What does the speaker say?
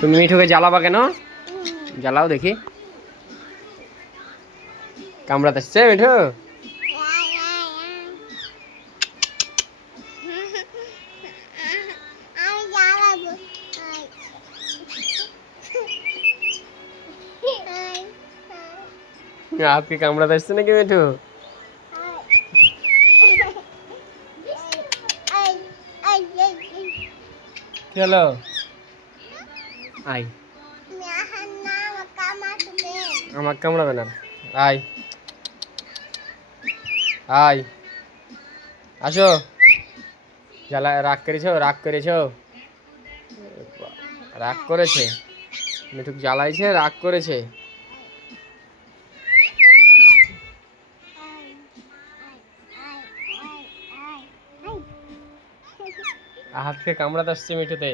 তুমি মিঠুকে জ্বালাবা কেন? জ্বালাও দেখি। কামড়াতে আসছে মিঠু? আপনি কামড়াতে আসছে নাকি মিঠু? কি হলো? আই আমার কামড়াবে না। আই আই আসো। জ্বালা রাগ করেছো? রাগ করেছো? রাগ করেছে মিঠুক জ্বালাইছে, রাগ করেছে। হাতকে কামড়াতে আসছে মিঠুতে।